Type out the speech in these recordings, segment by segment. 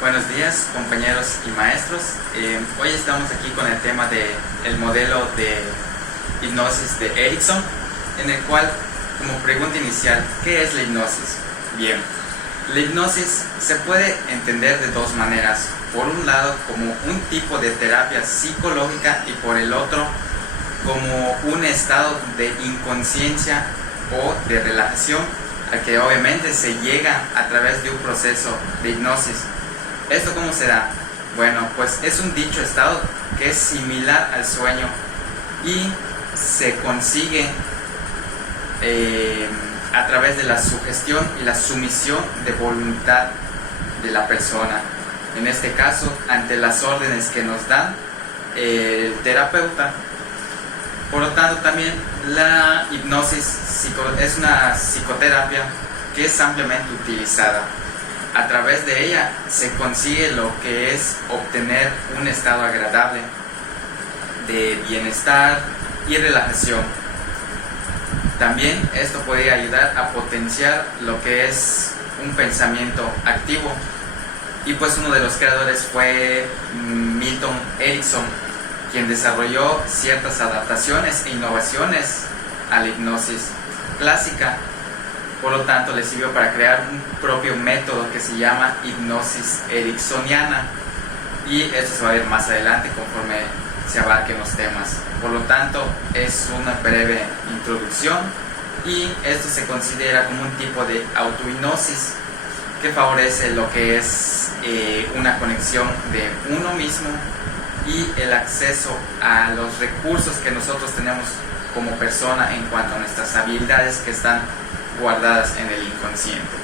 Buenos días, compañeros y maestros. Hoy estamos aquí con el tema del modelo de hipnosis de Erickson, en el cual, como pregunta inicial, ¿qué es la hipnosis? Bien, la hipnosis se puede entender de dos maneras. Por un lado, como un tipo de terapia psicológica y por el otro, como un estado de inconsciencia o de relajación al que obviamente se llega a través de un proceso de hipnosis. ¿Esto cómo se da? Bueno, pues es un dicho estado que es similar al sueño y se consigue a través de la sugestión y la sumisión de voluntad de la persona. En este caso, ante las órdenes que nos da el terapeuta. Por lo tanto, también la hipnosis es una psicoterapia que es ampliamente utilizada. A través de ella se consigue lo que es obtener un estado agradable de bienestar y relajación. También esto puede ayudar a potenciar lo que es un pensamiento activo. Y pues uno de los creadores fue Milton Erickson, quien desarrolló ciertas adaptaciones e innovaciones a la hipnosis clásica. Por lo tanto, le sirvió para crear un propio método que se llama hipnosis ericksoniana, y esto se va a ver más adelante conforme se abarquen los temas. Por lo tanto, es una breve introducción y esto se considera como un tipo de autohipnosis que favorece lo que es una conexión de uno mismo y el acceso a los recursos que nosotros tenemos como persona en cuanto a nuestras habilidades que están guardadas en el inconsciente.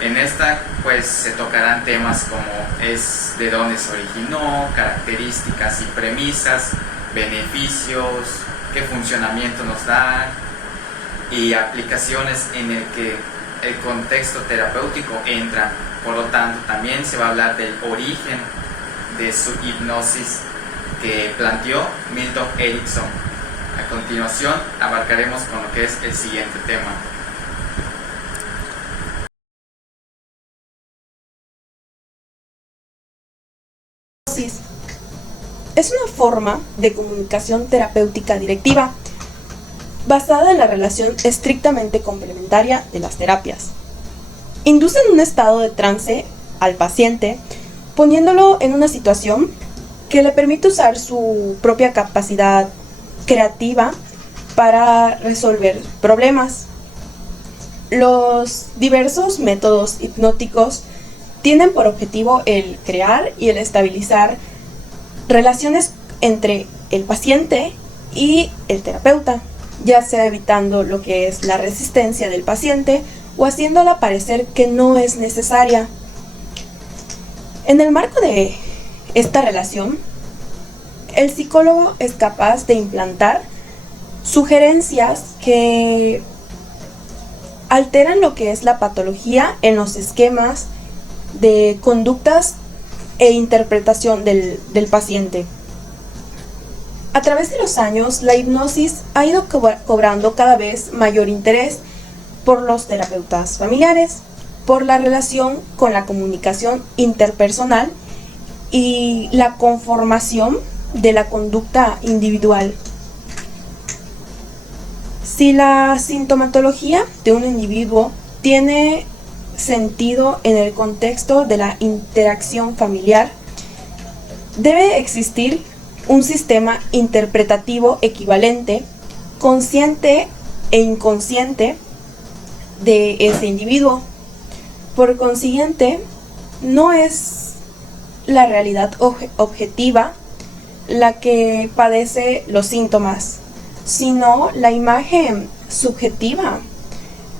En esta pues se tocarán temas como es de dónde se originó, características y premisas, beneficios, qué funcionamiento nos da y aplicaciones en el que el contexto terapéutico entra. Por lo tanto, también se va a hablar del origen de su hipnosis que planteó Milton Erickson. A continuación abarcaremos con lo que es el siguiente tema. Es una forma de comunicación terapéutica directiva basada en la relación estrictamente complementaria de las terapias. Inducen un estado de trance al paciente, poniéndolo en una situación que le permite usar su propia capacidad creativa para resolver problemas. Los diversos métodos hipnóticos tienen por objetivo el crear y el estabilizar relaciones entre el paciente y el terapeuta, ya sea evitando lo que es la resistencia del paciente o haciéndola parecer que no es necesaria. En el marco de esta relación, el psicólogo es capaz de implantar sugerencias que alteran lo que es la patología en los esquemas de conductas e interpretación del paciente. A través de los años, la hipnosis ha ido cobrando cada vez mayor interés por los terapeutas familiares, por la relación con la comunicación interpersonal y la conformación de la conducta individual. Si la sintomatología de un individuo tiene sentido en el contexto de la interacción familiar, debe existir un sistema interpretativo equivalente, consciente e inconsciente de ese individuo. Por consiguiente, no es la realidad objetiva la que padece los síntomas, sino la imagen subjetiva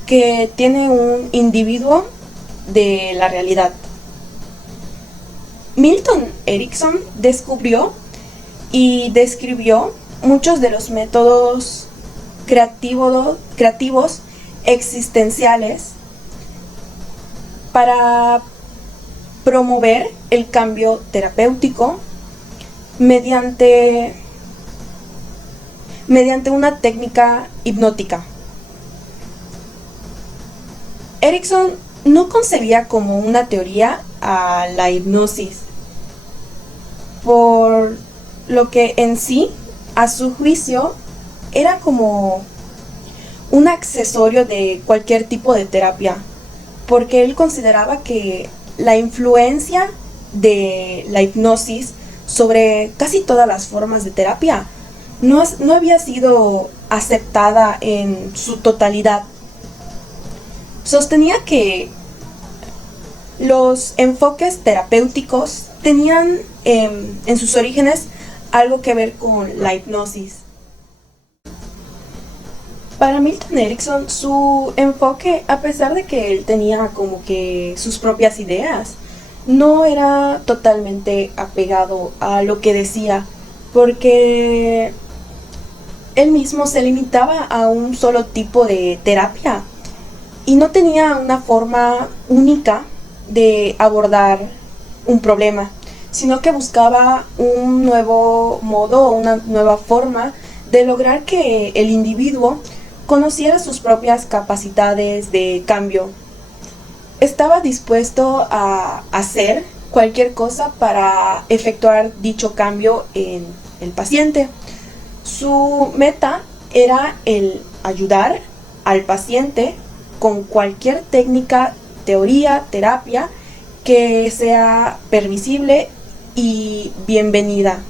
que tiene un individuo de la realidad. Milton Erickson descubrió y describió muchos de los métodos creativos existenciales para promover el cambio terapéutico mediante una técnica hipnótica. Erickson no concebía como una teoría a la hipnosis, por lo que en sí, a su juicio, era como un accesorio de cualquier tipo de terapia, porque él consideraba que la influencia de la hipnosis sobre casi todas las formas de terapia no había sido aceptada en su totalidad. Sostenía que los enfoques terapéuticos tenían en sus orígenes algo que ver con la hipnosis. Para Milton Erickson, su enfoque, a pesar de que él tenía como que sus propias ideas, no era totalmente apegado a lo que decía, porque él mismo se limitaba a un solo tipo de terapia y no tenía una forma única de abordar un problema, sino que buscaba un nuevo modo, una nueva forma de lograr que el individuo conociera sus propias capacidades de cambio. Estaba dispuesto a hacer cualquier cosa para efectuar dicho cambio en el paciente. Su meta era el ayudar al paciente con cualquier técnica, teoría, terapia que sea permisible y bienvenida.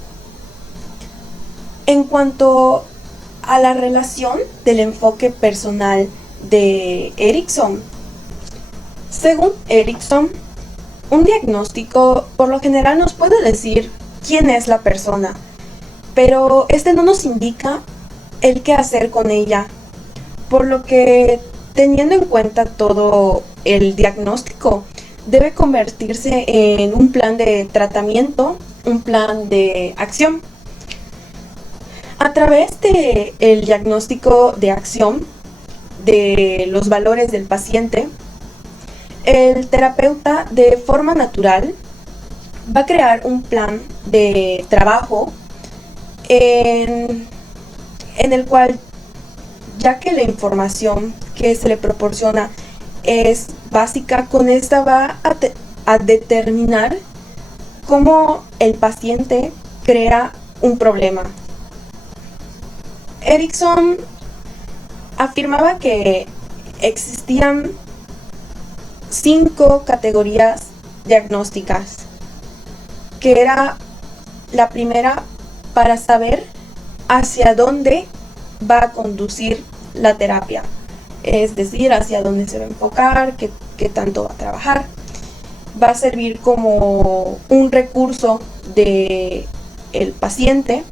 En cuanto a la relación del enfoque personal de Erickson, según Erickson, un diagnóstico por lo general nos puede decir quién es la persona, pero este no nos indica el qué hacer con ella, por lo que, teniendo en cuenta todo el diagnóstico, debe convertirse en un plan de tratamiento, un plan de acción. A través del diagnóstico de acción de los valores del paciente, el terapeuta de forma natural va a crear un plan de trabajo en el cual, ya que la información que se le proporciona es básica, con esta va a determinar cómo el paciente crea un problema. Erickson afirmaba que existían 5 categorías diagnósticas, que era la primera para saber hacia dónde va a conducir la terapia, es decir, hacia dónde se va a enfocar, qué tanto va a trabajar. Va a servir como un recurso de el paciente.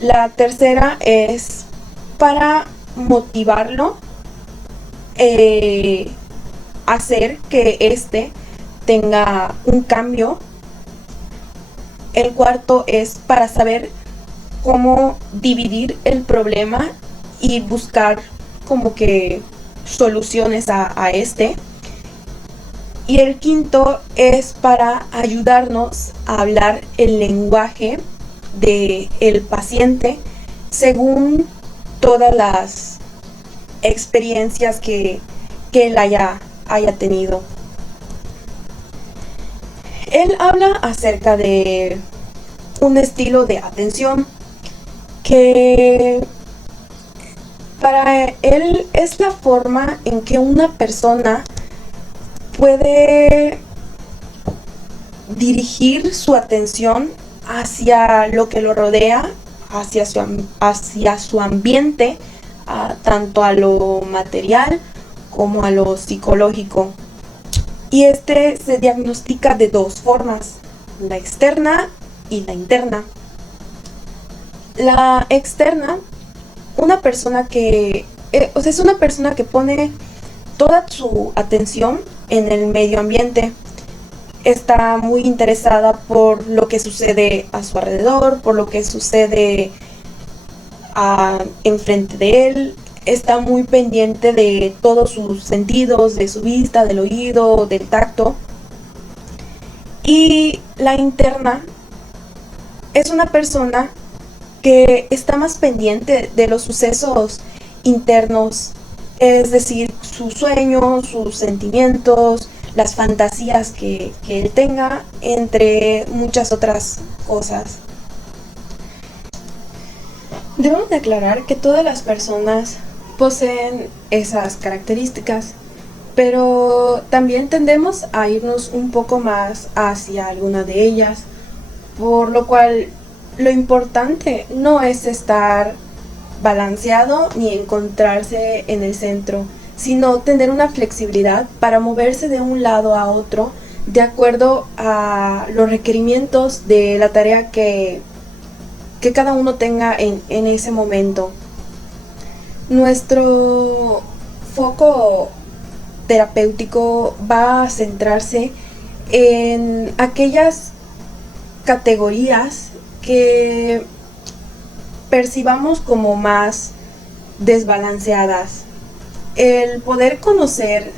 La tercera es para motivarlo, hacer que éste tenga un cambio. El cuarto es para saber cómo dividir el problema y buscar como que soluciones a este. Y el quinto es para ayudarnos a hablar el lenguaje del paciente según todas las experiencias que él haya tenido. Él habla acerca de un estilo de atención que para él es la forma en que una persona puede dirigir su atención hacia lo que lo rodea, hacia su ambiente, tanto a lo material como a lo psicológico. Y este se diagnostica de 2 formas, la externa y la interna. La externa, una persona que es una persona que pone toda su atención en el medio ambiente. Está muy interesada por lo que sucede a su alrededor, por lo que sucede enfrente de él. Está muy pendiente de todos sus sentidos, de su vista, del oído, del tacto. Y la interna es una persona que está más pendiente de los sucesos internos, es decir, sus sueños, sus sentimientos, las fantasías que él tenga, entre muchas otras cosas. Debemos de aclarar que todas las personas poseen esas características, pero también tendemos a irnos un poco más hacia alguna de ellas, por lo cual lo importante no es estar balanceado ni encontrarse en el centro, sino tener una flexibilidad para moverse de un lado a otro de acuerdo a los requerimientos de la tarea que cada uno tenga en ese momento. Nuestro foco terapéutico va a centrarse en aquellas categorías que percibamos como más desbalanceadas. El poder conocer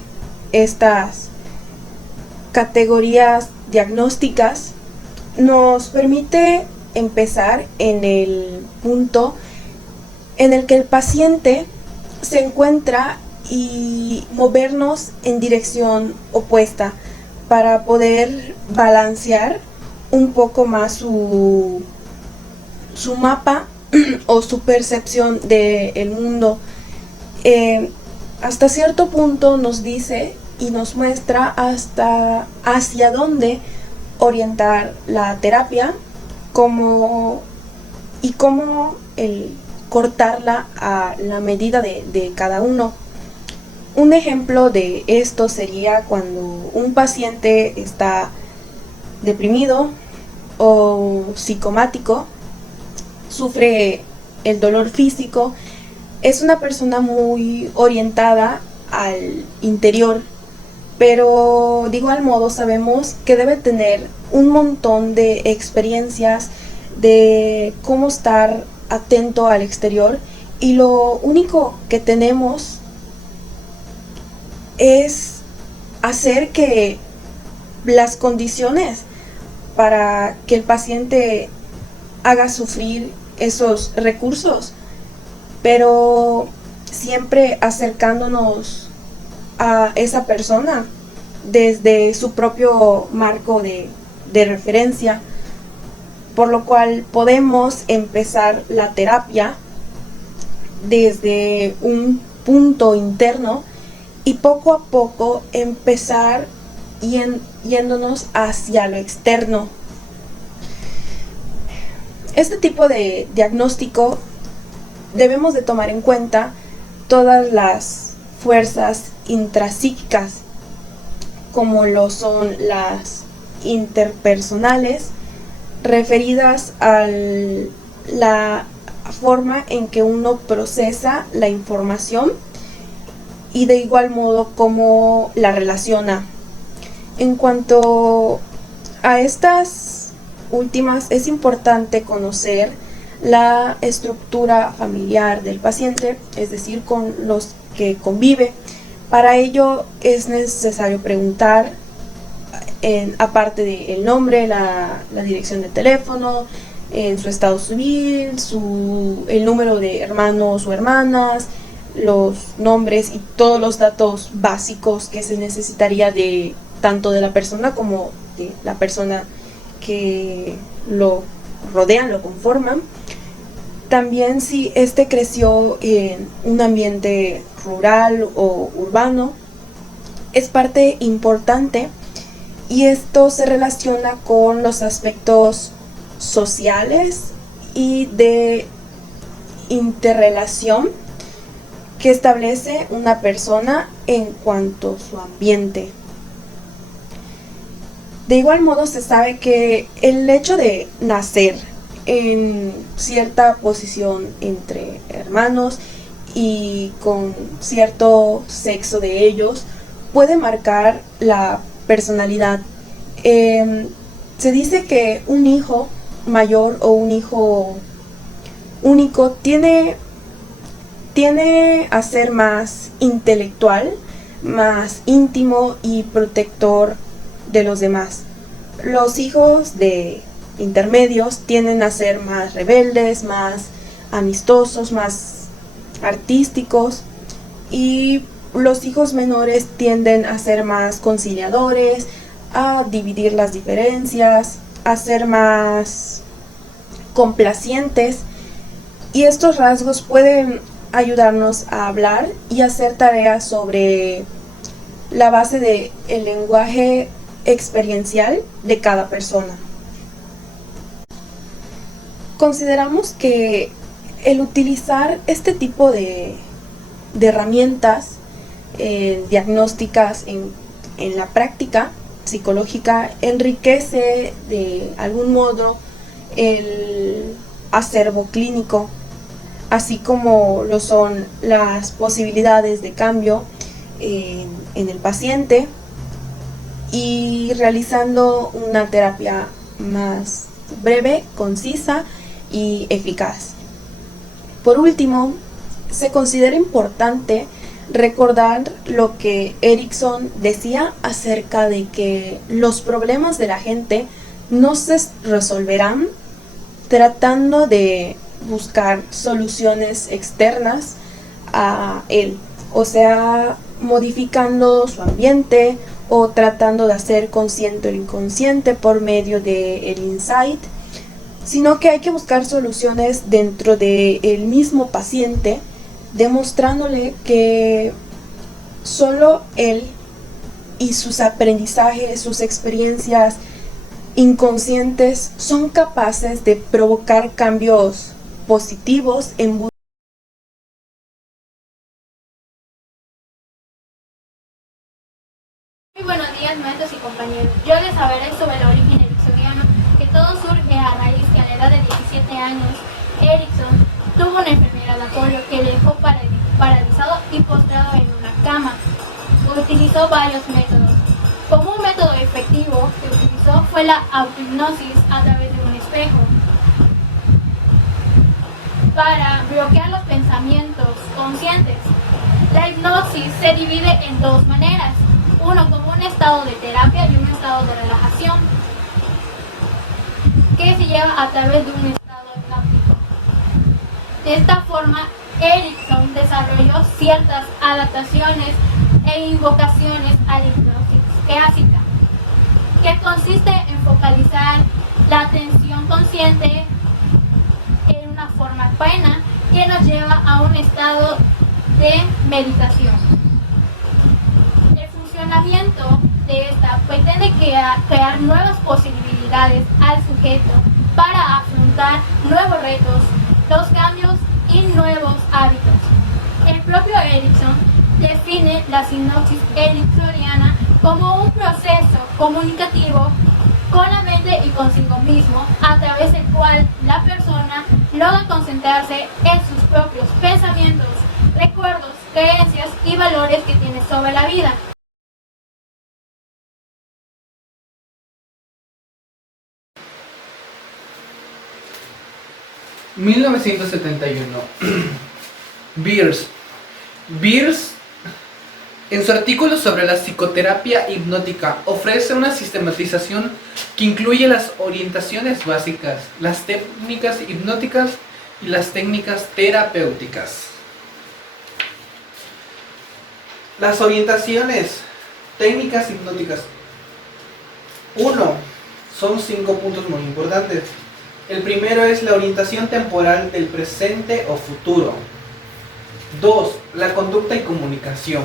estas categorías diagnósticas nos permite empezar en el punto en el que el paciente se encuentra y movernos en dirección opuesta para poder balancear un poco más su mapa o su percepción del mundo. Hasta cierto punto nos dice y nos muestra hacia dónde orientar la terapia, cómo el cortarla a la medida de cada uno. Un ejemplo de esto sería cuando un paciente está deprimido o psicomático, sufre el dolor físico, es una persona muy orientada al interior, pero de igual modo sabemos que debe tener un montón de experiencias de cómo estar atento al exterior, y lo único que tenemos es hacer que las condiciones para que el paciente haga sufrir esos recursos, pero siempre acercándonos a esa persona desde su propio marco de referencia, por lo cual podemos empezar la terapia desde un punto interno y poco a poco empezar yéndonos hacia lo externo. Este tipo de diagnóstico debemos de tomar en cuenta todas las fuerzas intrapsíquicas, como lo son las interpersonales, referidas a la forma en que uno procesa la información y de igual modo cómo la relaciona. En cuanto a estas últimas, es importante conocer la estructura familiar del paciente, es decir, con los que convive. Para ello es necesario preguntar, aparte del nombre, la dirección de teléfono, en su estado civil, el número de hermanos o hermanas, los nombres y todos los datos básicos que se necesitaría de tanto de la persona como de la persona que lo rodean, lo conforman. También si éste creció en un ambiente rural o urbano, es parte importante, y esto se relaciona con los aspectos sociales y de interrelación que establece una persona en cuanto a su ambiente. De igual modo se sabe que el hecho de nacer en cierta posición entre hermanos y con cierto sexo de ellos puede marcar la personalidad. Se dice que un hijo mayor o un hijo único tiene a ser más intelectual, más íntimo y protector de los demás. Los hijos de intermedios tienden a ser más rebeldes, más amistosos, más artísticos, y los hijos menores tienden a ser más conciliadores, a dividir las diferencias, a ser más complacientes, y estos rasgos pueden ayudarnos a hablar y hacer tareas sobre la base del lenguaje experiencial de cada persona. Consideramos que el utilizar este tipo de herramientas diagnósticas en la práctica psicológica enriquece de algún modo el acervo clínico, así como lo son las posibilidades de cambio en el paciente, y realizando una terapia más breve, concisa y eficaz. Por último, se considera importante recordar lo que Erikson decía acerca de que los problemas de la gente no se resolverán tratando de buscar soluciones externas a él, o sea, modificando su ambiente o tratando de hacer consciente o inconsciente por medio del insight, sino que hay que buscar soluciones dentro del mismo paciente, demostrándole que solo él y sus aprendizajes, sus experiencias inconscientes son capaces de provocar cambios positivos en Muy buenos días, maestros y compañeros. Yo les hablaré sobre el origen ericksoniano, que todo surge a raíz que a la edad de 17 años, Erikson tuvo una enfermedad de polio que le dejó paralizado y postrado en una cama. Utilizó varios métodos. Como un método efectivo que utilizó fue la autohipnosis a través de un espejo, para bloquear los pensamientos conscientes. La hipnosis se divide en dos maneras: uno como un estado de terapia y un estado de relajación, que se lleva a través de un estado hipnótico. De esta forma, Erikson desarrolló ciertas adaptaciones e invocaciones a la hipnosis clásica, que consiste en focalizar la atención consciente en una forma plena que nos lleva a un estado de meditación. El funcionamiento de esta pretende crear nuevas posibilidades al sujeto para afrontar nuevos retos, los cambios y nuevos hábitos. El propio Erikson define la hipnosis ericksoniana como un proceso comunicativo con la mente y consigo mismo, a través del cual la persona logra concentrarse en sus propios pensamientos, recuerdos, creencias y valores que tiene sobre la vida. ...1971... Beers, en su artículo sobre la psicoterapia hipnótica, ofrece una sistematización que incluye las orientaciones básicas, las técnicas hipnóticas y las técnicas terapéuticas. Las orientaciones técnicas hipnóticas. 1. Son 5 puntos muy importantes. El primero es la orientación temporal del presente o futuro. 2. La conducta y comunicación.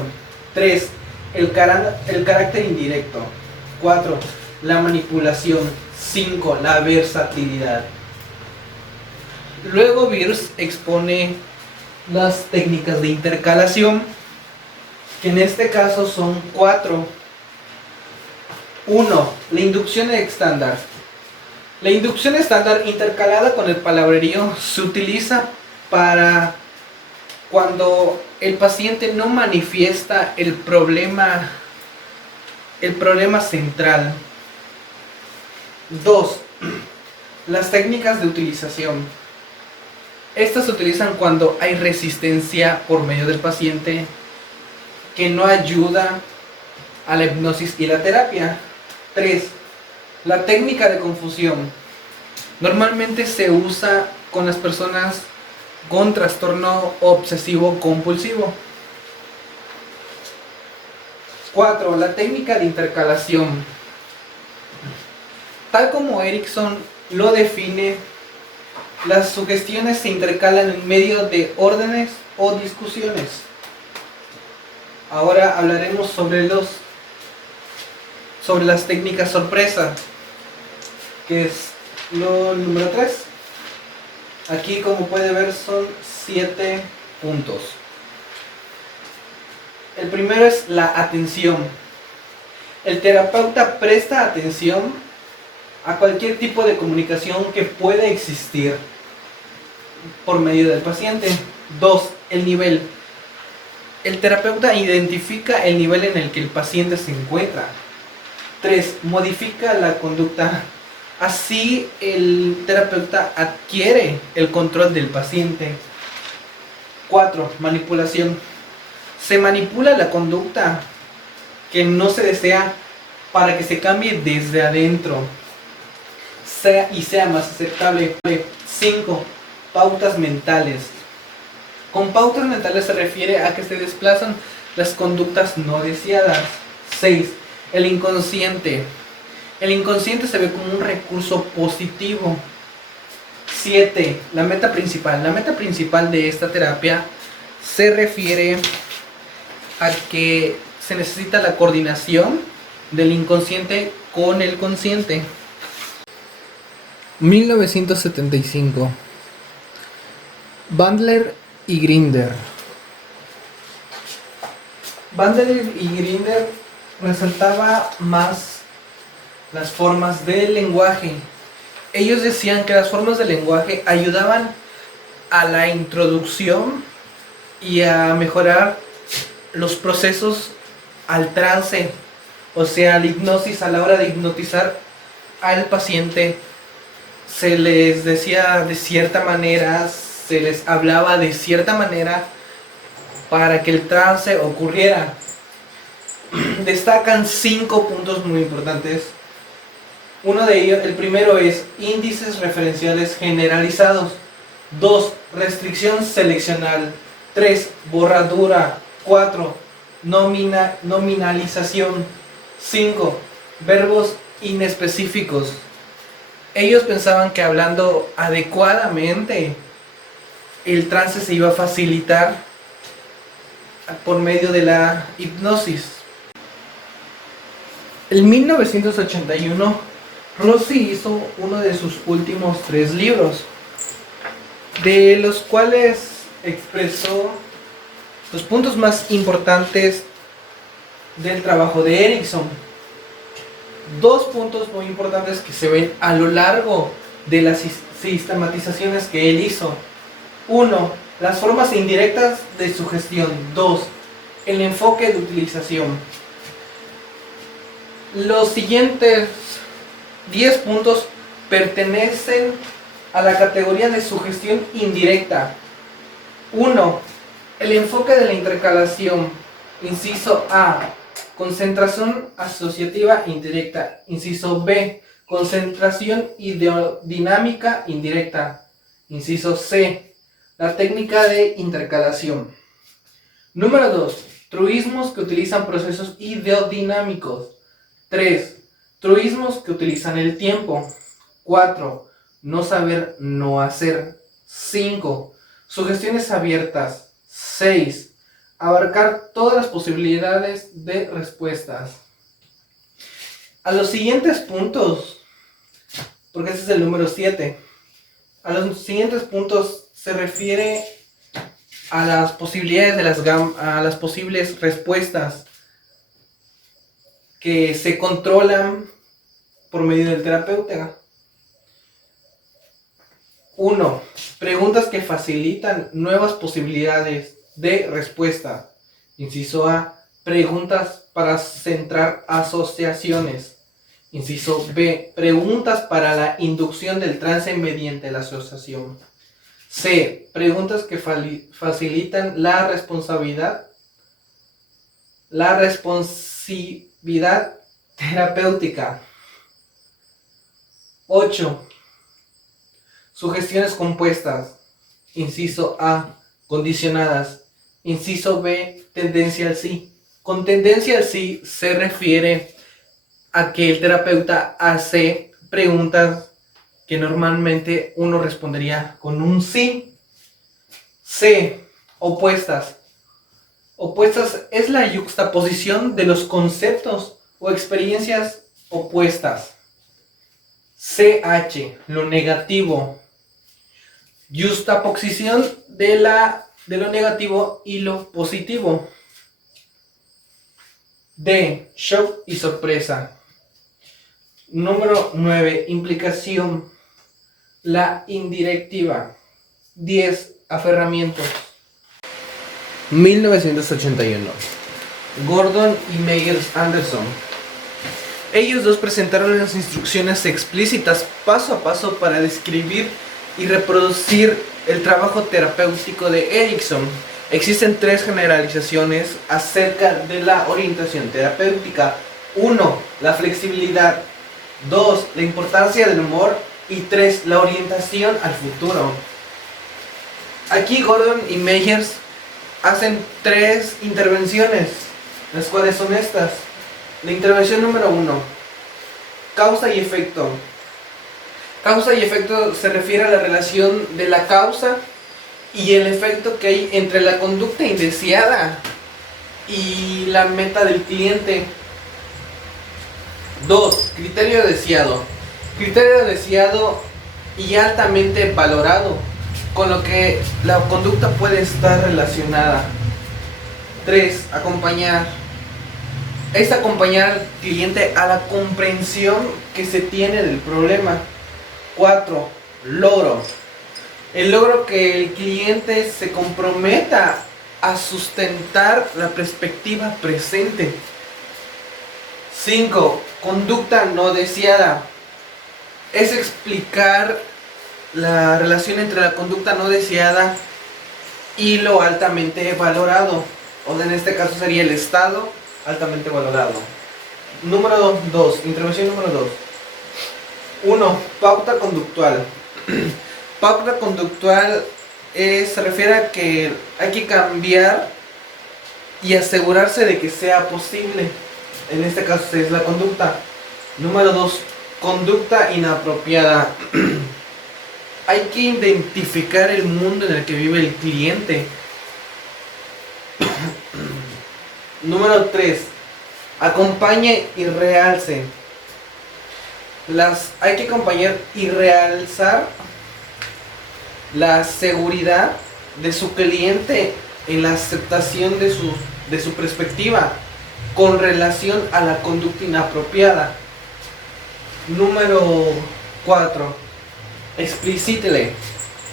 3. El carácter indirecto. 4. La manipulación. 5. La versatilidad. Luego Beers expone las técnicas de intercalación, que en este caso son 4. 1. La inducción estándar. La inducción estándar intercalada con el palabrerío se utiliza para cuando el paciente no manifiesta el problema central. 2. Las técnicas de utilización. Estas se utilizan cuando hay resistencia por medio del paciente que no ayuda a la hipnosis y la terapia. 3. La técnica de confusión. Normalmente se usa con las personas con trastorno obsesivo compulsivo. 4. La técnica de intercalación. Tal como Erikson lo define, las sugestiones se intercalan en medio de órdenes o discusiones. Ahora hablaremos sobre las técnicas sorpresa, que es lo número 3. Aquí, como puede ver, son 7 puntos. El primero es la atención. El terapeuta presta atención a cualquier tipo de comunicación que pueda existir por medio del paciente. 2. El nivel. El terapeuta identifica el nivel en el que el paciente se encuentra. 3. Modifica la conducta. Así el terapeuta adquiere el control del paciente. 4. Manipulación. Se manipula la conducta que no se desea para que se cambie desde adentro y sea más aceptable. 5. Pautas mentales. Con pautas mentales se refiere a que se desplazan las conductas no deseadas. 6. El inconsciente. El inconsciente se ve como un recurso positivo. 7. La meta principal. La meta principal de esta terapia se refiere a que se necesita la coordinación del inconsciente con el consciente. 1975. Bandler y Grinder. Bandler y Grinder resaltaba más las formas del lenguaje. Ellos decían que las formas del lenguaje ayudaban a la introducción y a mejorar los procesos al trance, o sea, la hipnosis. A la hora de hipnotizar al paciente se les decía de cierta manera, se les hablaba de cierta manera para que el trance ocurriera. Destacan 5 puntos muy importantes. Uno de ellos, el primero es índices referenciales generalizados. 2. Restricción seleccional. 3. Borradura. 4. Nominalización. 5. Verbos inespecíficos. Ellos pensaban que hablando adecuadamente el trance se iba a facilitar por medio de la hipnosis. En 1981, Rossi hizo uno de sus últimos 3 libros, de los cuales expresó los puntos más importantes del trabajo de Erikson. 2 puntos muy importantes que se ven a lo largo de las sistematizaciones que él hizo. 1. Las formas indirectas de sugestión. 2. El enfoque de utilización. Los siguientes 10 puntos pertenecen a la categoría de sugestión indirecta. 1. El enfoque de la intercalación. Inciso A. Concentración asociativa indirecta. Inciso B. Concentración ideodinámica indirecta. Inciso C. La técnica de intercalación. Número 2. Truismos que utilizan procesos ideodinámicos. 3. Truismos que utilizan el tiempo. 4. No saber, no hacer. 5. Sugestiones abiertas. 6. Abarcar todas las posibilidades de respuestas. A los siguientes puntos, porque ese es el número 7, a los siguientes puntos se refiere a las posibilidades de a las posibles respuestas que se controlan por medio del terapeuta. 1. Preguntas que facilitan nuevas posibilidades de respuesta. Inciso A. Preguntas para centrar asociaciones. Inciso B. Preguntas para la inducción del trance mediante la asociación. C. Preguntas que facilitan la responsividad terapéutica. 8. Sugestiones compuestas. Inciso A. Condicionadas. Inciso B. Tendencia al sí. Con tendencia sí se refiere a que el terapeuta hace preguntas que normalmente uno respondería con un sí. C. Opuestas. Opuestas es la yuxtaposición de los conceptos o experiencias opuestas. CH. Lo negativo. Yuxtaposición de lo negativo y lo positivo. D. Shock y sorpresa. Número 9. Implicación. La indirectiva. 10. Aferramiento. 1981. Gordon y Meyers Anderson. Ellos dos presentaron las instrucciones explícitas paso a paso para describir y reproducir el trabajo terapéutico de Erikson. Existen 3 generalizaciones acerca de la orientación terapéutica. 1. La flexibilidad. 2. La importancia del humor. Y 3. La orientación al futuro. Aquí Gordon y Meyers hacen 3 intervenciones, las cuales son estas. La intervención número 1. Causa y efecto. Causa y efecto se refiere a la relación de la causa y el efecto que hay entre la conducta indeseada y la meta del cliente. 2. Criterio deseado. Criterio deseado y altamente valorado, con lo que la conducta puede estar relacionada. 3. Acompañar. Es acompañar al cliente a la comprensión que se tiene del problema. 4. Logro. El logro que el cliente se comprometa a sustentar la perspectiva presente. 5. Conducta no deseada. Es explicar la relación entre la conducta no deseada y lo altamente valorado, o en este caso sería el estado altamente valorado. Número 2, intervención número 2. 1. Pauta conductual. Pauta conductual se refiere a que hay que cambiar y asegurarse de que sea posible. En este caso es la conducta. Número 2. Conducta inapropiada. Hay que identificar el mundo en el que vive el cliente. Número 3. Acompañe y realce. Hay que acompañar y realzar la seguridad de su cliente en la aceptación de su perspectiva con relación a la conducta inapropiada. Número 4. Explicítele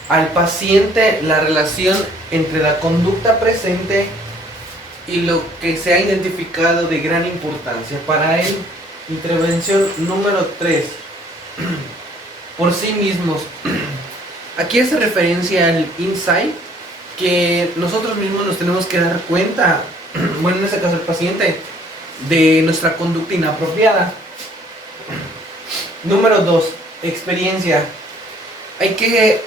al paciente la relación entre la conducta presente y lo que se ha identificado de gran importancia para él. Intervención número 3. Por sí mismos. Aquí hace referencia al insight, que nosotros mismos nos tenemos que dar cuenta, bueno, en este caso el paciente, de nuestra conducta inapropiada. Número 2. Experiencia. Hay que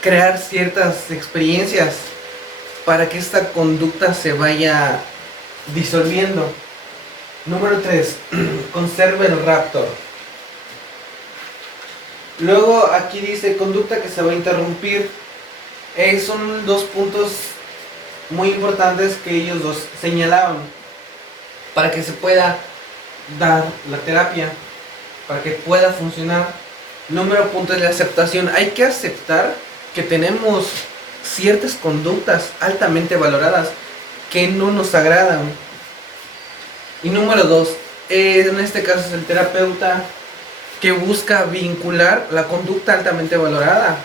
crear ciertas experiencias para que esta conducta se vaya disolviendo. Número 3. Conserve el raptor. Luego aquí dice conducta que se va a interrumpir. Son 2 puntos muy importantes que ellos dos señalaban para que se pueda dar la terapia, para que pueda funcionar. Número punto es la aceptación. Hay que aceptar que tenemos ciertas conductas altamente valoradas que no nos agradan. Y número 2, en este caso es el terapeuta que busca vincular la conducta altamente valorada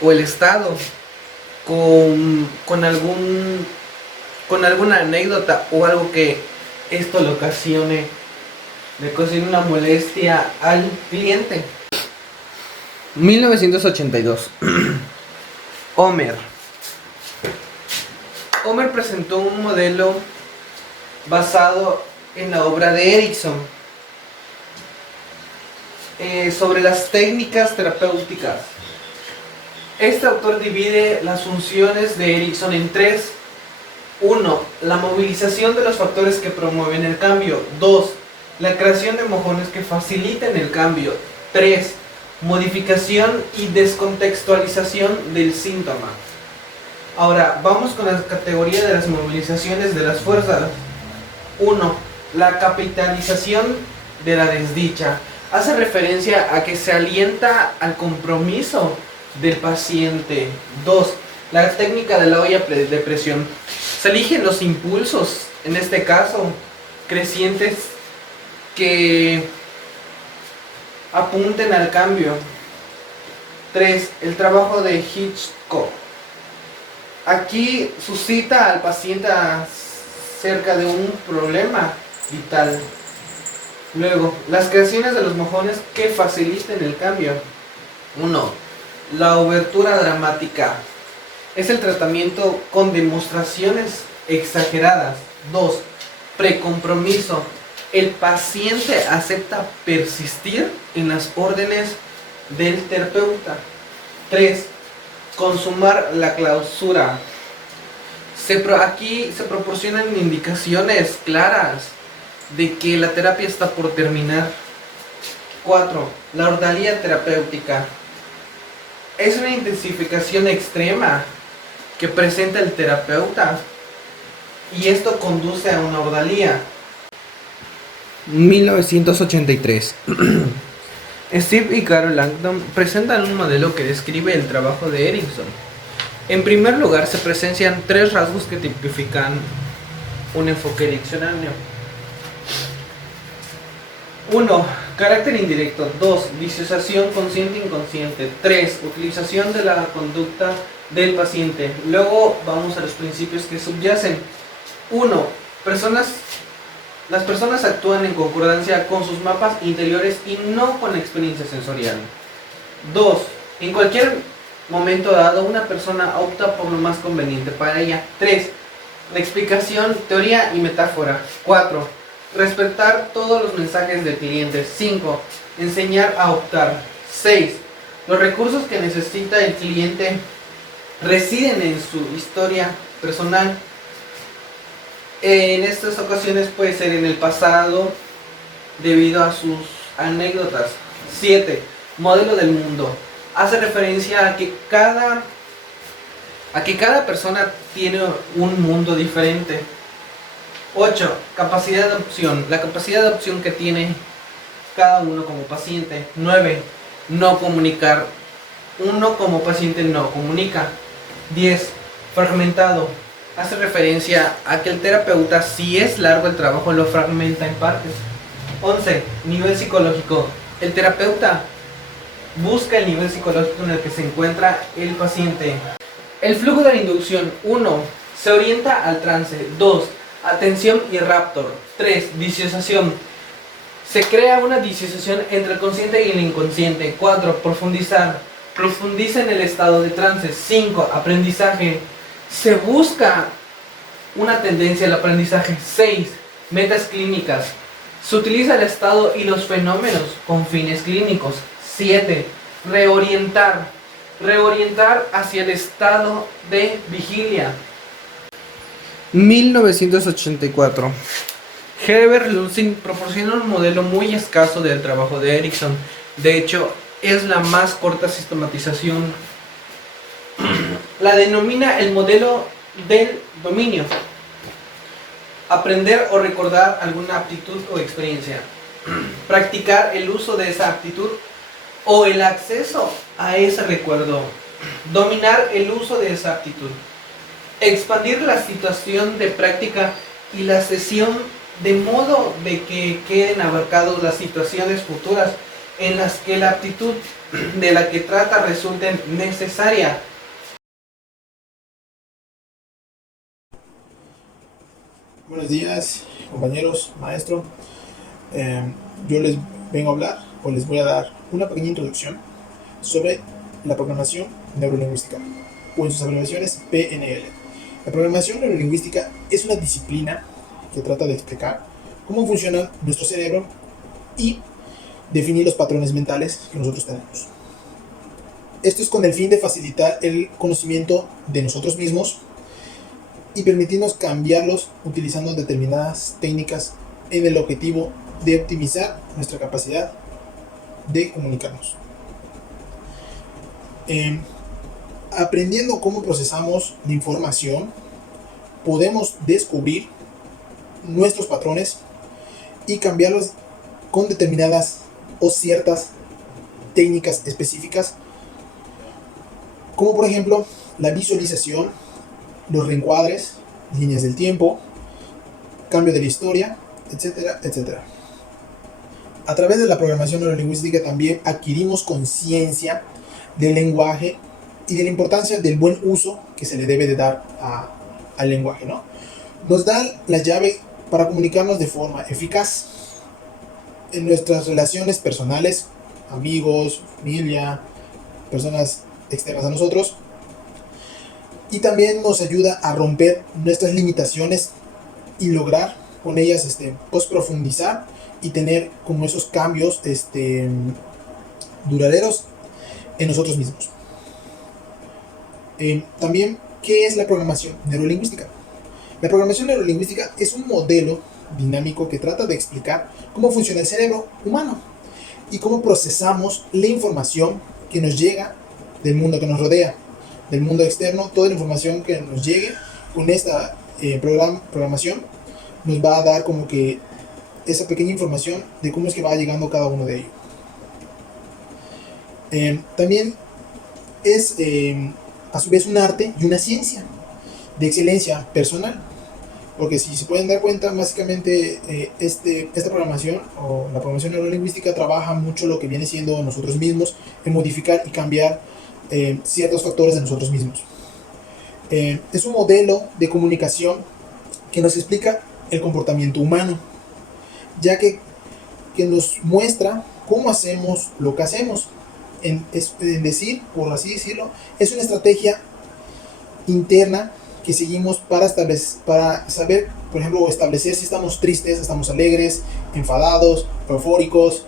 o el estado con alguna anécdota o algo que esto le ocasione una molestia al cliente. 1982. Homer presentó un modelo basado en la obra de Erikson sobre las técnicas terapéuticas. Este autor divide las funciones de Erikson en 3. 1. la movilización de los factores que promueven el cambio. 2. La creación de mojones que faciliten el cambio. 3. Modificación y descontextualización del síntoma. Ahora, vamos con la categoría de las movilizaciones de las fuerzas. 1. La capitalización de la desdicha. Hace referencia a que se alienta al compromiso del paciente. 2. La técnica de la olla de presión. Se eligen los impulsos, en este caso, crecientes que apunten al cambio. 3. El trabajo de Hitchcock. Aquí suscita al paciente acerca de un problema vital. Luego, las creaciones de los mojones que faciliten el cambio. 1. La obertura dramática. Es el tratamiento con demostraciones exageradas. 2. Precompromiso. El paciente acepta persistir en las órdenes del terapeuta. 3. Consumar la clausura. Aquí se proporcionan indicaciones claras de que la terapia está por terminar. 4. La ordalía terapéutica. Es una intensificación extrema que presenta el terapeuta y esto conduce a una ordalía. 1983. Steve y Carol Langdon presentan un modelo que describe el trabajo de Erickson. En primer lugar, se presencian 3 rasgos que tipifican un enfoque diccionario. 1. Carácter indirecto. 2. Disociación consciente-inconsciente. 3. Utilización de la conducta del paciente. Luego vamos a los principios que subyacen. 1. Las personas actúan en concordancia con sus mapas interiores y no con la experiencia sensorial. 2. En cualquier momento dado, una persona opta por lo más conveniente para ella. 3. La explicación, teoría y metáfora. 4. Respetar todos los mensajes del cliente. 5. Enseñar a optar. 6. Los recursos que necesita el cliente residen en su historia personal. En estas ocasiones puede ser en el pasado debido a sus anécdotas. 7. Modelo del mundo. Hace referencia a que cada persona tiene un mundo diferente. 8. Capacidad de opción. La capacidad de opción que tiene cada uno como paciente. 9. No comunicar. Uno como paciente no comunica. 10. Fragmentado. Hace referencia a que el terapeuta, si es largo el trabajo, lo fragmenta en partes. 11. Nivel psicológico. El terapeuta busca el nivel psicológico en el que se encuentra el paciente. El flujo de la inducción. 1. Se orienta al trance. 2. Atención y raptor. 3. Disociación. Se crea una disociación entre el consciente y el inconsciente. 4. Profundizar. Profundiza en el estado de trance. 5. Aprendizaje. Se busca una tendencia al aprendizaje. 6. Metas clínicas. Se utiliza el estado y los fenómenos con fines clínicos. 7. Reorientar. Reorientar hacia el estado de vigilia. 1984. Herbert Lunsing proporciona un modelo muy escaso del trabajo de Erickson. De hecho, es la más corta sistematización. La denomina el modelo del dominio. Aprender o recordar alguna aptitud o experiencia. Practicar el uso de esa aptitud o el acceso a ese recuerdo. Dominar el uso de esa aptitud. Expandir la situación de práctica y la sesión de modo de que queden abarcados las situaciones futuras en las que la aptitud de la que trata resulte necesaria. Buenos días, compañeros, maestro. Yo les vengo a hablar o les voy a dar una pequeña introducción sobre la programación neurolingüística, o en sus abreviaciones PNL. La programación neurolingüística es una disciplina que trata de explicar cómo funciona nuestro cerebro y definir los patrones mentales que nosotros tenemos. Esto es con el fin de facilitar el conocimiento de nosotros mismos y permitirnos cambiarlos utilizando determinadas técnicas en el objetivo de optimizar nuestra capacidad de comunicarnos. Aprendiendo cómo procesamos la información, podemos descubrir nuestros patrones y cambiarlos con determinadas o ciertas técnicas específicas, como por ejemplo la visualización, los reencuadres, líneas del tiempo, cambio de la historia, etcétera, etcétera. A través de la programación neurolingüística también adquirimos conciencia del lenguaje y de la importancia del buen uso que se le debe de dar al lenguaje, ¿no? Nos da la llave para comunicarnos de forma eficaz en nuestras relaciones personales, amigos, familia, personas externas a nosotros, y también nos ayuda a romper nuestras limitaciones y lograr con ellas pues profundizar y tener como esos cambios duraderos en nosotros mismos. También, ¿qué es la programación neurolingüística? La programación neurolingüística es un modelo dinámico que trata de explicar cómo funciona el cerebro humano y cómo procesamos la información que nos llega del mundo que nos rodea, del mundo externo. Toda la información que nos llegue con esta programación nos va a dar como que esa pequeña información de cómo es que va llegando cada uno de ellos. También es a su vez un arte y una ciencia de excelencia personal, porque si se pueden dar cuenta, básicamente esta programación o la programación neurolingüística trabaja mucho lo que viene siendo nosotros mismos, en modificar y cambiar ciertos factores de nosotros mismos. Es un modelo de comunicación que nos explica el comportamiento humano, ya que nos muestra cómo hacemos lo que hacemos. En decir, por así decirlo, es una estrategia interna que seguimos para saber, por ejemplo, establecer si estamos tristes, estamos alegres, enfadados, eufóricos,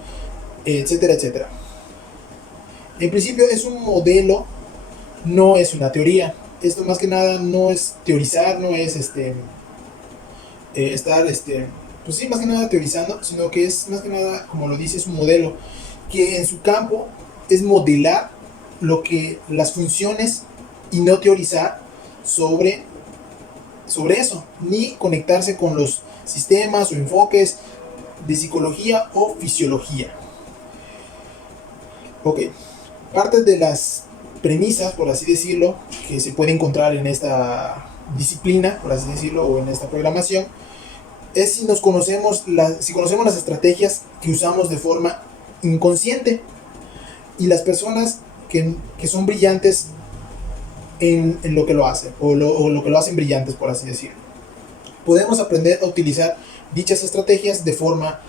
etcétera, etcétera. En principio es un modelo, no es una teoría. Esto más que nada no es teorizar, no es estar, pues sí, más que nada teorizando, sino que es más que nada, como lo dice, es un modelo que en su campo es modelar las funciones y no teorizar sobre eso, ni conectarse con los sistemas o enfoques de psicología o fisiología. Ok, parte de las premisas, por así decirlo, que se puede encontrar en esta disciplina, por así decirlo, o en esta programación, es si conocemos las estrategias que usamos de forma inconsciente, y las personas que son brillantes en lo que lo hacen, o lo que lo hacen brillantes, por así decirlo. Podemos aprender a utilizar dichas estrategias de forma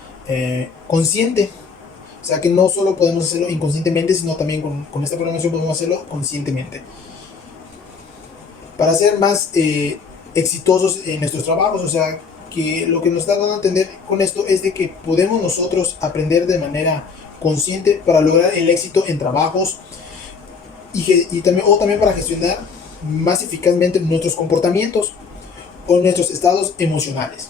consciente. O sea que no solo podemos hacerlo inconscientemente, sino también con esta programación podemos hacerlo conscientemente. Para ser más exitosos en nuestros trabajos, o sea, que lo que nos está dando a entender con esto es de que podemos nosotros aprender de manera consciente para lograr el éxito en trabajos y también para gestionar más eficazmente nuestros comportamientos o nuestros estados emocionales.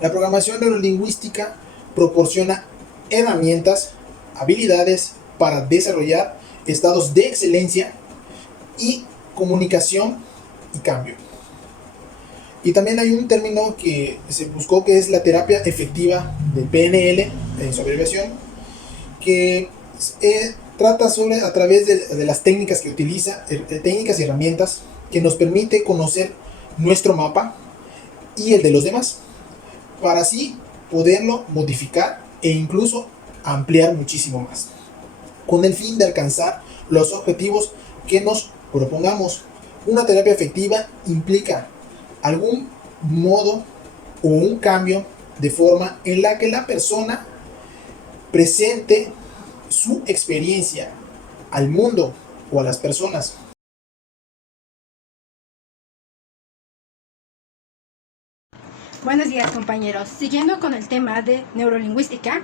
La programación neurolingüística proporciona herramientas, habilidades para desarrollar estados de excelencia y comunicación y cambio. Y también hay un término que se buscó, que es la terapia efectiva del PNL, en su abreviación, que trata sobre, a través de las técnicas que utiliza, técnicas y herramientas que nos permite conocer nuestro mapa y el de los demás, para así poderlo modificar e incluso ampliar muchísimo más, con el fin de alcanzar los objetivos que nos propongamos. Una terapia efectiva implica algún modo o un cambio de forma en la que la persona presente su experiencia al mundo o a las personas. Buenos días, compañeros. Siguiendo con el tema de neurolingüística,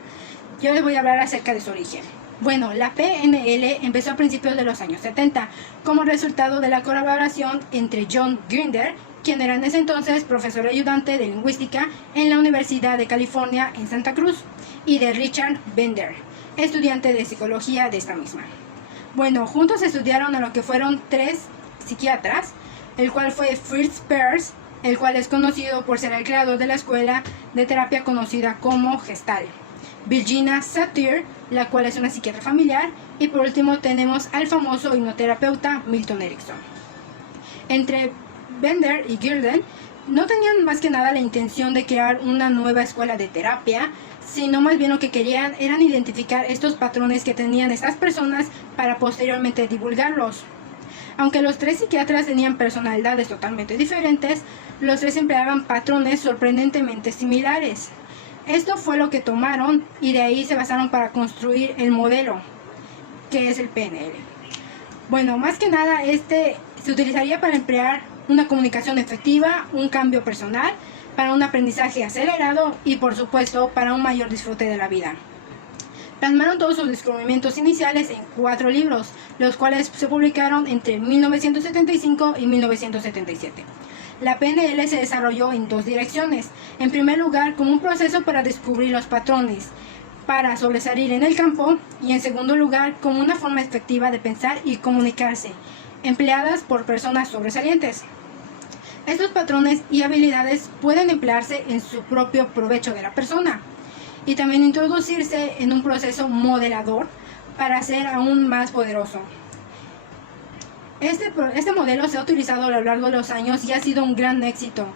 yo les voy a hablar acerca de su origen. Bueno, la PNL empezó a principios de los años 70 como resultado de la colaboración entre John Grinder, quien era en ese entonces profesor ayudante de lingüística en la Universidad de California en Santa Cruz, y de Richard Bender, estudiante de psicología de esta misma. Bueno, juntos estudiaron a lo que fueron 3 psiquiatras, el cual fue Fritz Perls, el cual es conocido por ser el creador de la escuela de terapia conocida como Gestalt, Virginia Satir, la cual es una psiquiatra familiar, y por último tenemos al famoso hipnoterapeuta Milton Erickson. Entre Bender y Gilden no tenían más que nada la intención de crear una nueva escuela de terapia, sino más bien lo que querían eran identificar estos patrones que tenían estas personas para posteriormente divulgarlos. Aunque los 3 psiquiatras tenían personalidades totalmente diferentes, los 3 empleaban patrones sorprendentemente similares. Esto fue lo que tomaron y de ahí se basaron para construir el modelo, que es el PNL. Bueno, más que nada se utilizaría para emplear una comunicación efectiva, un cambio personal, para un aprendizaje acelerado y por supuesto para un mayor disfrute de la vida. Plasmaron todos sus descubrimientos iniciales en 4 libros, los cuales se publicaron entre 1975 y 1977. La PNL se desarrolló en 2 direcciones. En primer lugar, como un proceso para descubrir los patrones, para sobresalir en el campo, y en segundo lugar, como una forma efectiva de pensar y comunicarse, empleadas por personas sobresalientes. Estos patrones y habilidades pueden emplearse en su propio provecho de la persona y también introducirse en un proceso para ser aún más poderoso. Este modelo se ha utilizado a lo largo de los años y ha sido un gran éxito.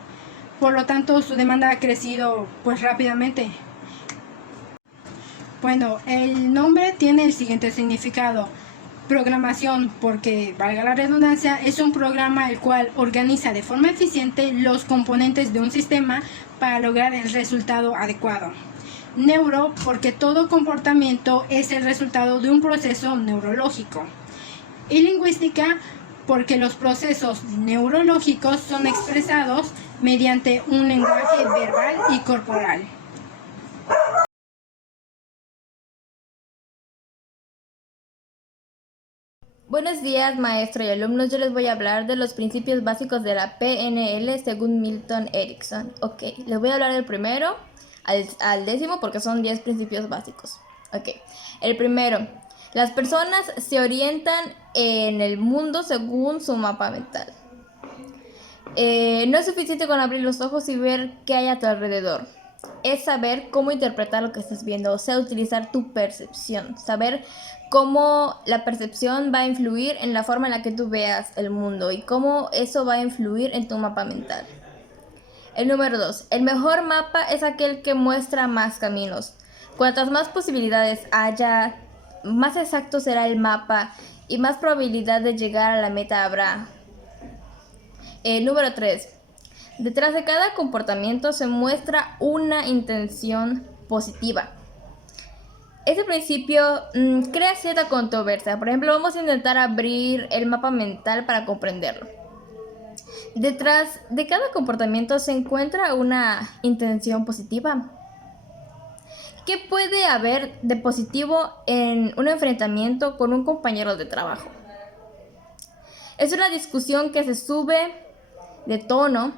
Por lo tanto, su demanda ha crecido rápidamente. Bueno, el nombre tiene el siguiente significado. Programación, porque, valga la redundancia, es un programa el cual organiza de forma eficiente los componentes de un sistema para lograr el resultado adecuado. Neuro, porque todo comportamiento es el resultado de un proceso neurológico. Y lingüística, porque los procesos neurológicos son expresados mediante un lenguaje verbal y corporal. Buenos días, maestro y alumnos. Yo les voy a hablar de los principios básicos de la PNL según Milton Erickson. Ok, les voy a hablar del primero al 10º porque son 10 principios básicos. Ok, el primero. Las personas se orientan en el mundo según su mapa mental. No es suficiente con abrir los ojos y ver qué hay a tu alrededor. Es saber cómo interpretar lo que estás viendo, o sea, utilizar tu percepción, saber cómo la percepción va a influir en la forma en la que tú veas el mundo y cómo eso va a influir en tu mapa mental. El número 2. El mejor mapa es aquel que muestra más caminos. Cuantas más posibilidades haya, más exacto será el mapa y más probabilidad de llegar a la meta habrá. Número 3. Detrás de cada comportamiento se muestra una intención positiva. Este principio crea cierta controversia. Por ejemplo, vamos a intentar abrir el mapa mental para comprenderlo. Detrás de cada comportamiento se encuentra una intención positiva. ¿Qué puede haber de positivo en un enfrentamiento con un compañero de trabajo? Es una discusión que se sube de tono.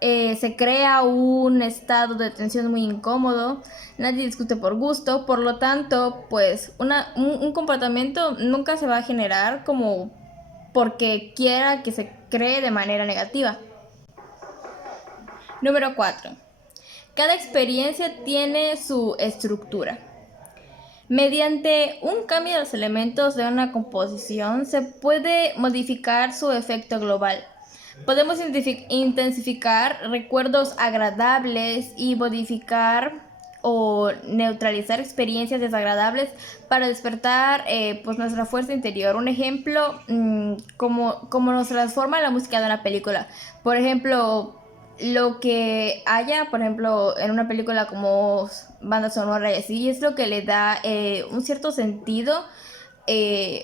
Se crea un estado de tensión muy incómodo, nadie discute por gusto, por lo tanto, pues un comportamiento nunca se va a generar como porque quiera que se cree de manera negativa. Número 4. Cada experiencia tiene su estructura. Mediante un cambio de los elementos de una composición se puede modificar su efecto global. Podemos intensificar recuerdos agradables y modificar o neutralizar experiencias desagradables para despertar nuestra fuerza interior. Un ejemplo, como nos transforma la música de una película. Por ejemplo, lo que haya, por ejemplo, en una película como banda sonora y así, es lo que le da un cierto sentido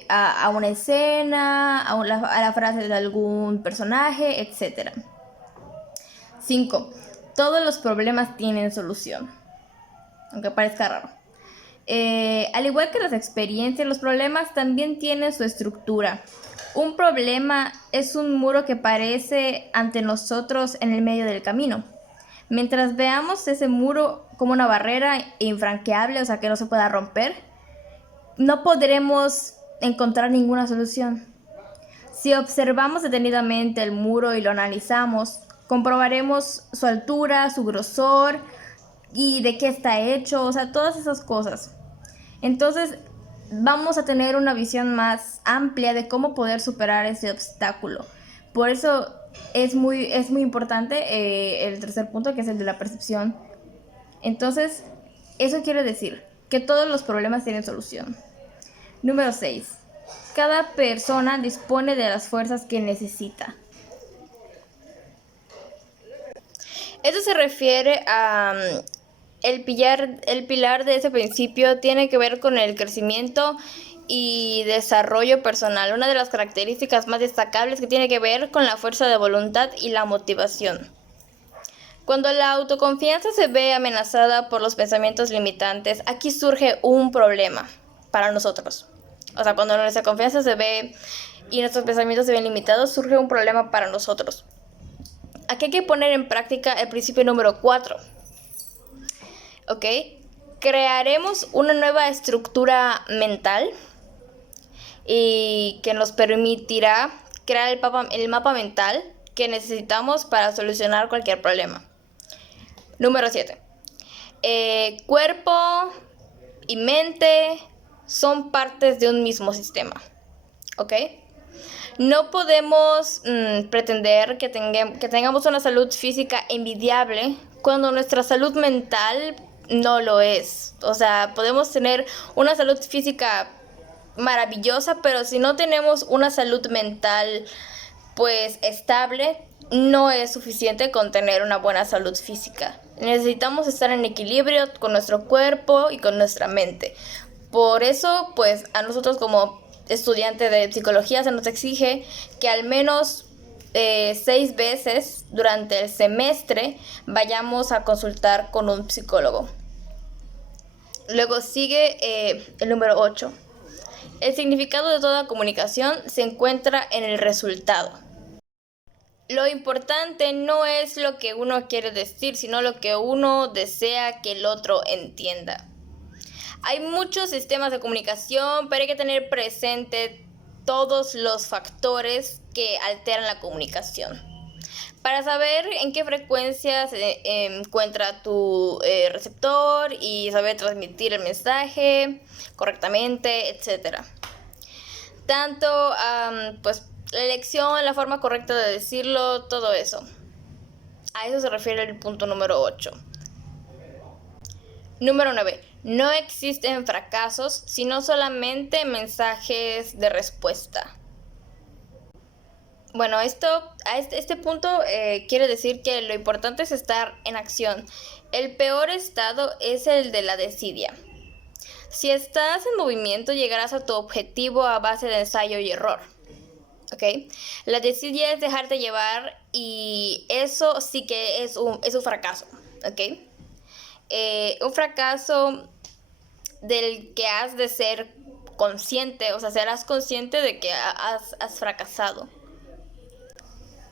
a una escena, a la frase de algún personaje, etc. 5. Todos los problemas tienen solución, aunque parezca raro. Al igual que las experiencias, los problemas también tienen su estructura. Un problema es un muro que aparece ante nosotros en el medio del camino. Mientras veamos ese muro como una barrera infranqueable, o sea, que no se pueda romper, no podremos encontrar ninguna solución. Si observamos detenidamente el muro y lo analizamos, comprobaremos su altura, su grosor y de qué está hecho, o sea, todas esas cosas. Entonces, vamos a tener una visión más amplia de cómo poder superar ese obstáculo. Por eso es muy importante el tercer punto, que es el de la percepción. Entonces, eso quiere decir que todos los problemas tienen solución. Número 6. Cada persona dispone de las fuerzas que necesita. Esto se refiere a el pilar de ese principio tiene que ver con el crecimiento y desarrollo personal. Una de las características más destacables que tiene que ver con la fuerza de voluntad y la motivación. Cuando la autoconfianza se ve amenazada por los pensamientos limitantes, aquí surge un problema para nosotros. O sea, cuando nuestra confianza se ve y nuestros pensamientos se ven limitados, surge un problema para nosotros. Aquí hay que poner en práctica el principio número 4. ¿Ok? Crearemos una nueva estructura mental y que nos permitirá crear el mapa mental que necesitamos para solucionar cualquier problema. Número 7. Cuerpo y mente son partes de un mismo sistema. ¿Ok? No podemos pretender que tengamos una salud física envidiable cuando nuestra salud mental no lo es. O sea, podemos tener una salud física maravillosa, pero si no tenemos una salud mental pues estable, no es suficiente con tener una buena salud física. Necesitamos estar en equilibrio con nuestro cuerpo y con nuestra mente. Por eso, pues a nosotros como estudiantes de psicología se nos exige que al menos 6 veces durante el semestre vayamos a consultar con un psicólogo. Luego sigue el número 8. El significado de toda comunicación se encuentra en el resultado. Lo importante no es lo que uno quiere decir, sino lo que uno desea que el otro entienda. Hay muchos sistemas de comunicación, pero hay que tener presente todos los factores que alteran la comunicación. Para saber en qué frecuencia se encuentra tu receptor y saber transmitir el mensaje correctamente, etc. Tanto, pues, la elección, la forma correcta de decirlo, todo eso. A eso se refiere el punto número 8. Número 9. No existen fracasos, sino solamente mensajes de respuesta. Bueno, este punto quiere decir que lo importante es estar en acción. El peor estado es el de la desidia. Si estás en movimiento, llegarás a tu objetivo a base de ensayo y error. ¿Ok? La desidia es dejarte llevar y eso sí que es un fracaso. ¿Ok? Un fracaso del que has de ser consciente, o sea, serás consciente de que has fracasado.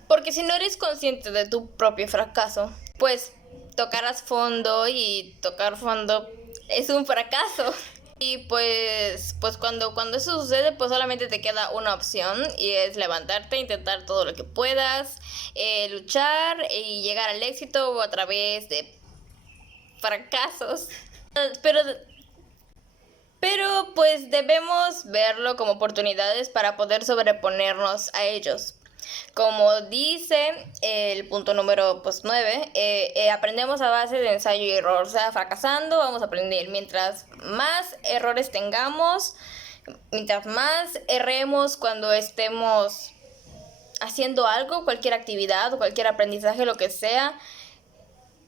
Porque si no eres consciente de tu propio fracaso, pues tocarás fondo y tocar fondo es un fracaso. Y pues cuando eso sucede, pues solamente te queda una opción y es levantarte, intentar todo lo que puedas, luchar y llegar al éxito a través de fracasos. Pero pues debemos verlo como oportunidades para poder sobreponernos a ellos. Como dice el punto número 9, aprendemos a base de ensayo y error. O sea, fracasando vamos a aprender. Mientras más errores tengamos, mientras más erremos cuando estemos haciendo algo, cualquier actividad o cualquier aprendizaje, lo que sea,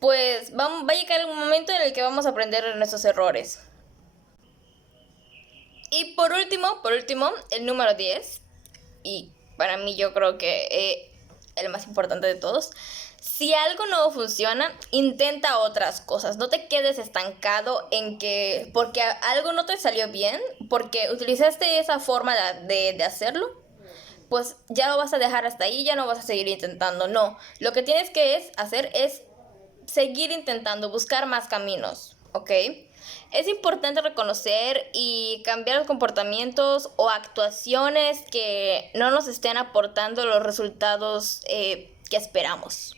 pues va a llegar un momento en el que vamos a aprender de nuestros errores. Y por último, el número 10, y para mí yo creo que el más importante de todos, Si algo no funciona, intenta otras cosas. No te quedes estancado en que porque algo no te salió bien, porque utilizaste esa forma de hacerlo, pues ya lo vas a dejar hasta ahí, ya no vas a seguir intentando. No, lo que tienes que hacer es seguir intentando, buscar más caminos, ¿ok? Es importante reconocer y cambiar los comportamientos o actuaciones que no nos estén aportando los resultados que esperamos.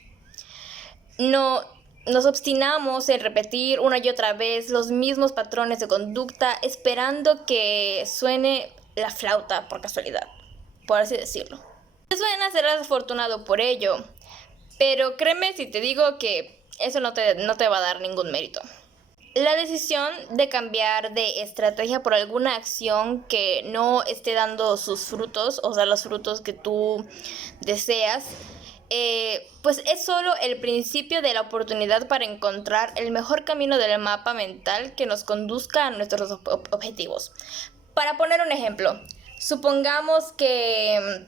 No nos obstinamos en repetir una y otra vez los mismos patrones de conducta esperando que suene la flauta por casualidad, por así decirlo. Suena ser desafortunado por ello, pero créeme si te digo que eso no te va a dar ningún mérito. La decisión de cambiar de estrategia por alguna acción que no esté dando sus frutos, o sea, los frutos que tú deseas, pues es solo el principio de la oportunidad para encontrar el mejor camino del mapa mental que nos conduzca a nuestros objetivos. Para poner un ejemplo, supongamos que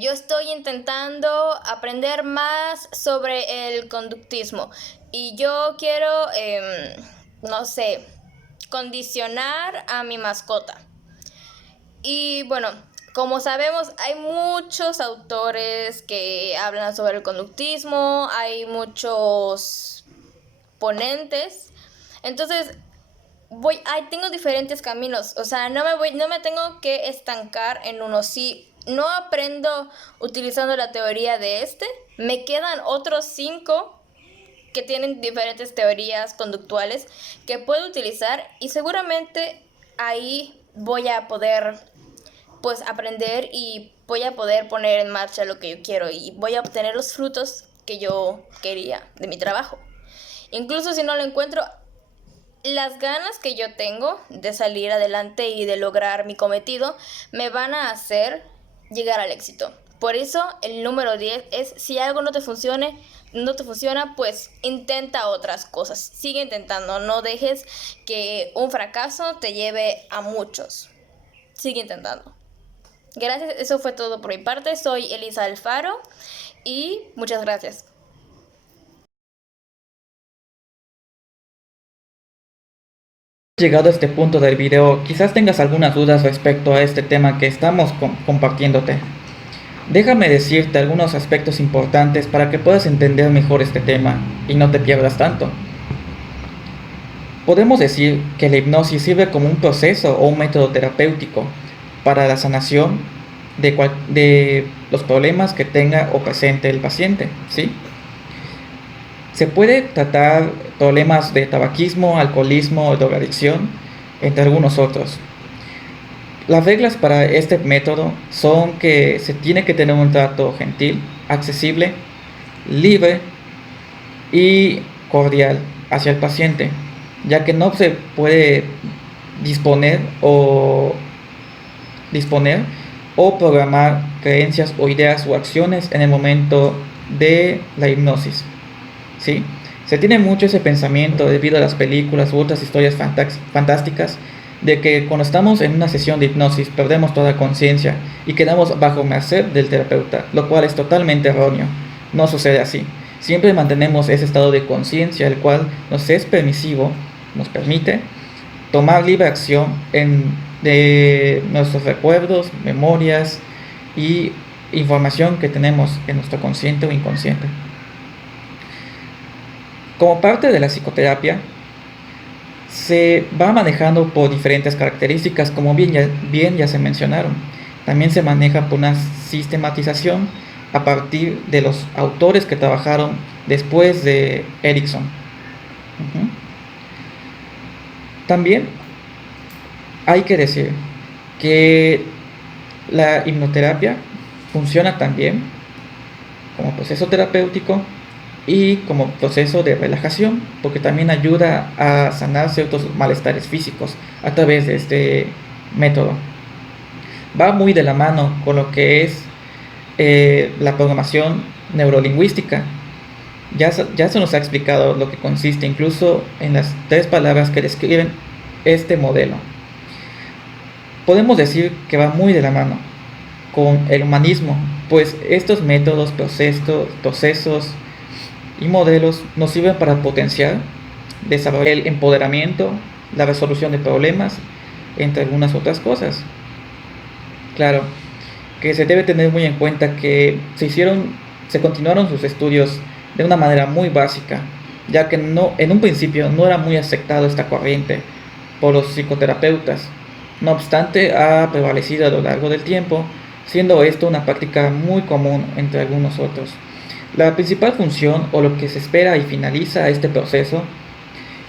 yo estoy intentando aprender más sobre el conductismo y yo quiero, no sé, condicionar a mi mascota. Y bueno, como sabemos, hay muchos autores que hablan sobre el conductismo, hay muchos ponentes. Entonces, tengo diferentes caminos, o sea, no me tengo que estancar en uno. Si no aprendo utilizando la teoría de me quedan otros 5 que tienen diferentes teorías conductuales que puedo utilizar y seguramente ahí voy a poder pues aprender y voy a poder poner en marcha lo que yo quiero y voy a obtener los frutos que yo quería de mi trabajo. Incluso si no lo encuentro, las ganas que yo tengo de salir adelante y de lograr mi cometido me van a hacer llegar al éxito. Por eso el número 10 es: si algo no te funciona, pues intenta otras cosas. Sigue intentando, no dejes que un fracaso te lleve a muchos. Sigue intentando. Gracias, eso fue todo por mi parte. Soy Elisa Alfaro y muchas gracias. Llegado a este punto del video, quizás tengas algunas dudas respecto a este tema que estamos compartiéndote. Déjame decirte algunos aspectos importantes para que puedas entender mejor este tema y no te pierdas tanto. Podemos decir que la hipnosis sirve como un proceso o un método terapéutico para la sanación de los problemas que tenga o presente el paciente, ¿sí? Se puede tratar problemas de tabaquismo, alcoholismo, drogadicción, entre algunos otros. Las reglas para este método son que se tiene que tener un trato gentil, accesible, libre y cordial hacia el paciente, ya que no se puede disponer o programar creencias o ideas o acciones en el momento de la hipnosis, ¿sí? Se tiene mucho ese pensamiento debido a las películas u otras historias fantásticas de que cuando estamos en una sesión de hipnosis perdemos toda conciencia y quedamos bajo merced del terapeuta, lo cual es totalmente erróneo. No sucede así. Siempre mantenemos ese estado de conciencia, el cual nos es permisivo, nos permite tomar libre acción de nuestros recuerdos, memorias y información que tenemos en nuestro consciente o inconsciente. Como parte de la psicoterapia, se va manejando por diferentes características, como bien ya se mencionaron. También se maneja por una sistematización a partir de los autores que trabajaron después de Erikson. También hay que decir que la hipnoterapia funciona también como proceso terapéutico y como proceso de relajación, porque también ayuda a sanar ciertos malestares físicos a través de este método. Va muy de la mano con lo que es la programación neurolingüística. Ya se nos ha explicado lo que consiste, incluso en las 3 palabras que describen este modelo. Podemos decir que va muy de la mano con el humanismo, pues estos métodos, procesos y modelos nos sirven para potenciar, desarrollar el empoderamiento, la resolución de problemas, entre algunas otras cosas. Claro, que se debe tener muy en cuenta que se continuaron sus estudios de una manera muy básica, ya que en un principio no era muy aceptado esta corriente por los psicoterapeutas. No obstante, ha prevalecido a lo largo del tiempo, siendo esto una práctica muy común entre algunos otros. La principal función, o lo que se espera y finaliza este proceso,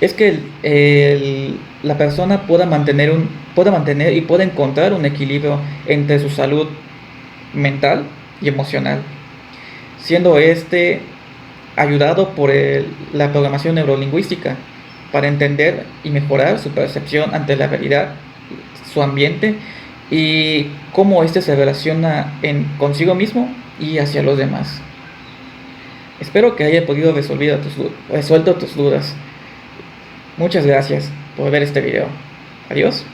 es que la persona pueda mantener y pueda encontrar un equilibrio entre su salud mental y emocional, siendo ayudado por la programación neurolingüística para entender y mejorar su percepción ante la realidad, su ambiente y cómo se relaciona consigo mismo y hacia los demás. Espero que haya podido resuelto tus dudas. Muchas gracias por ver este video. Adiós.